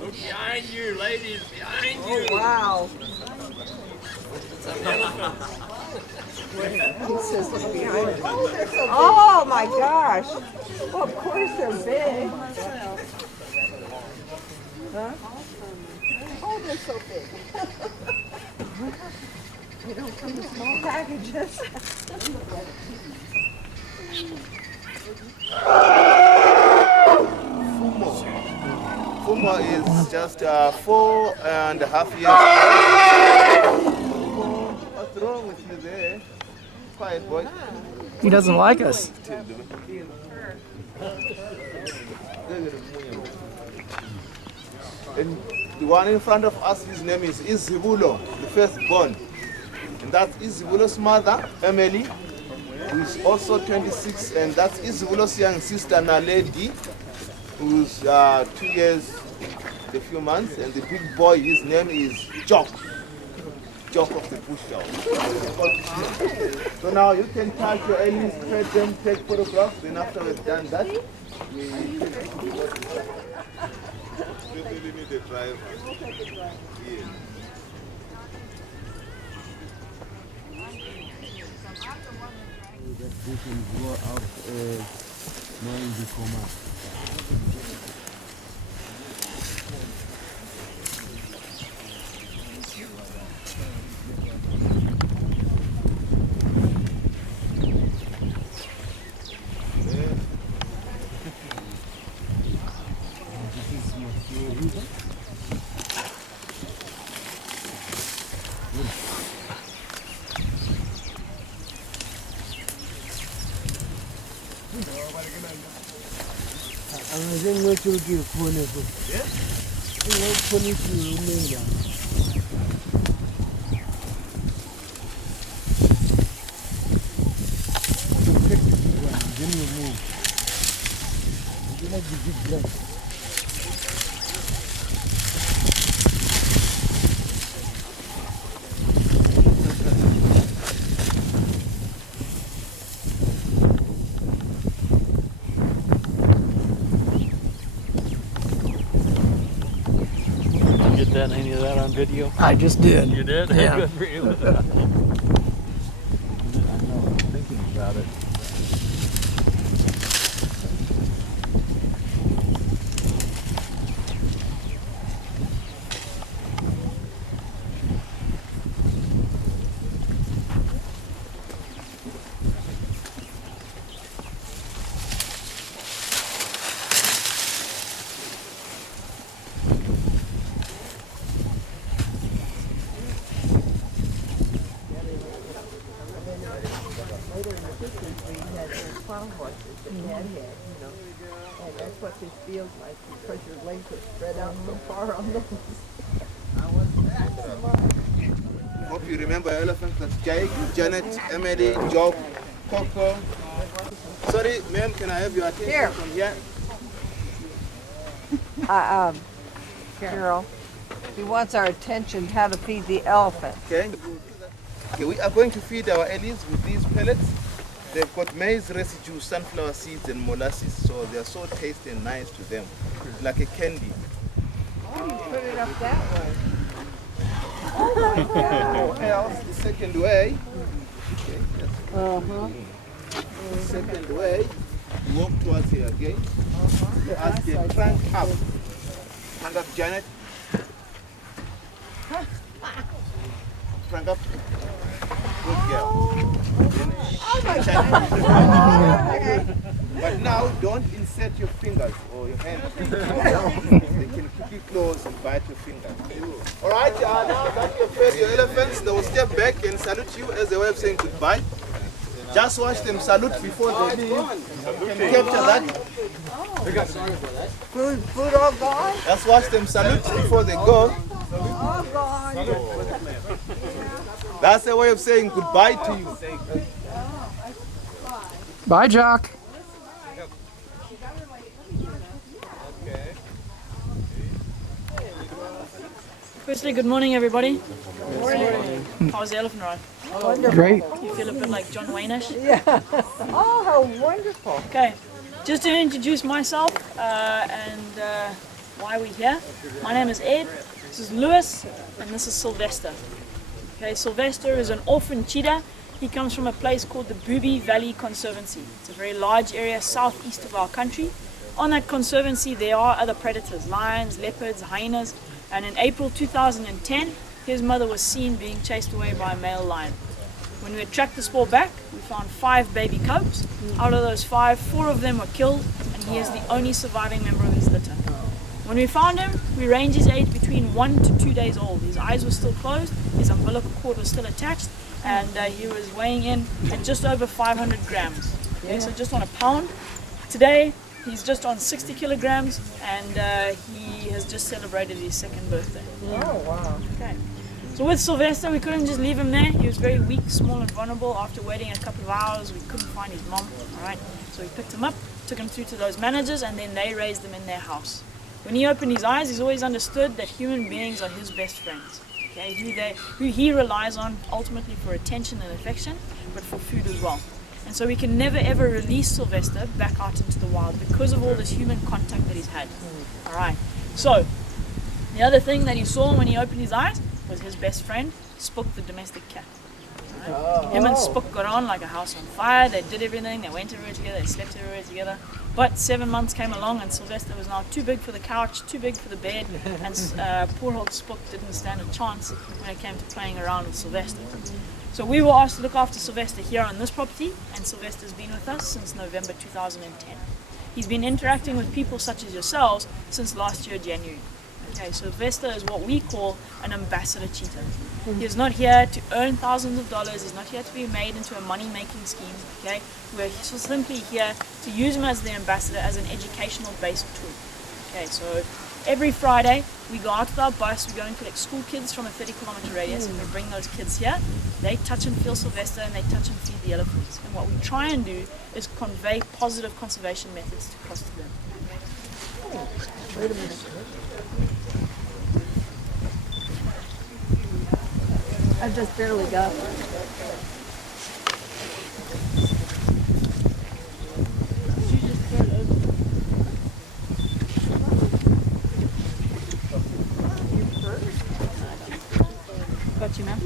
Look behind you, ladies, behind you. Oh, wow. Oh my gosh. Well, of course they're big. Huh? Oh, they're so big. They don't come in small packages. Fumo is just 4.5 years old. What's wrong with you there? Quiet boy. He doesn't like us. And the one in front of us, his name is Izibulo, the firstborn. And that's Izibulo's mother, Emily, who is also 26, and that's Izibulo's young sister, Naledi, who's 2 years, a few months, and the big boy, his name is Jock. Jock of the bush cow. So now you can touch your aliens, pet them, take photographs, then after we've done that, we really need a driver. Yeah. That we can grow up knowing the command. Get that, any of that on video? I just did. You did? Yeah. Good for you. I know, thinking about it. And that's what this feels like because your legs are spread out so far on those. Hope you remember elephants. That's Jake, Janet, Emily, Job, Coco. Sorry, ma'am, can I have your attention Here. from here? Carol, he wants our attention how to feed the elephant. Okay. Okay, we are going to feed our ellies with these pellets. They've got maize residue, sunflower seeds, and molasses, so they are so tasty and nice to them, like a candy. Oh, you put it up that way. Or else, the second way, okay, Uh-huh. the second way, you walk towards here again, as the trunk up. Trunk up, Janet. Trunk up. Good girl. But now, don't insert your fingers or your hands. They can quickly close and bite your fingers. All right, now that you've fed your elephants, they will step back and salute you as a way of saying goodbye. Just watch them salute before they leave. You can capture that. Food all gone? Just watch them salute before they go. All gone. That's a way of saying goodbye to you. Bye, Jock. Firstly, good morning, everybody. Good morning. How's the elephant ride? Great. You feel a bit like John Wayne-ish? Yeah. Oh, how wonderful. Okay, just to introduce myself and why we're here. My name is Ed, this is Lewis, and this is Sylvester. Okay, Sylvester is an orphan cheetah. He comes from a place called the Booby Valley Conservancy. It's a very large area southeast of our country. On that conservancy there are other predators, lions, leopards, hyenas, and in April 2010 his mother was seen being chased away by a male lion. When we tracked the spoor back, we found 5 baby cubs. Out of those 5, 4 of them were killed, and he is the only surviving member of his litter. When we found him, we ranged his age between 1 to 2 days old. His eyes were still closed, his umbilical cord was still attached, and he was weighing in at just over 500 grams. Okay, so just on a pound. Today, he's just on 60 kilograms, and he has just celebrated his 2nd birthday. Oh, wow. Okay. So with Sylvester, we couldn't just leave him there. He was very weak, small and vulnerable. After waiting a couple of hours, we couldn't find his mom. Alright, so we picked him up, took him through to those managers, and then they raised him in their house. When he opened his eyes, he's always understood that human beings are his best friends. Okay, who he relies on ultimately for attention and affection, but for food as well. And so we can never ever release Sylvester back out into the wild because of all this human contact that he's had. Alright, so the other thing that he saw when he opened his eyes was his best friend, Spook the domestic cat. Right? Him and Spook got on like a house on fire. They did everything, they went everywhere together, they slept everywhere together. But 7 months came along and Sylvester was now too big for the couch, too big for the bed, and poor old Spook didn't stand a chance when it came to playing around with Sylvester. So we were asked to look after Sylvester here on this property, and Sylvester's been with us since November 2010. He's been interacting with people such as yourselves since last year, January. Okay, Sylvester is what we call an ambassador cheetah. He is not here to earn thousands of dollars. He's not here to be made into a money-making scheme. Okay, we're simply here to use him as the ambassador, as an educational-based tool. Okay, so every Friday we go out with our bus. We go and collect school kids from a 30-kilometer radius, and we bring those kids here. They touch and feel Sylvester, and they touch and feed the elephants. And what we try and do is convey positive conservation methods across to them. Wait a minute. I just barely got it. Got you, ma'am?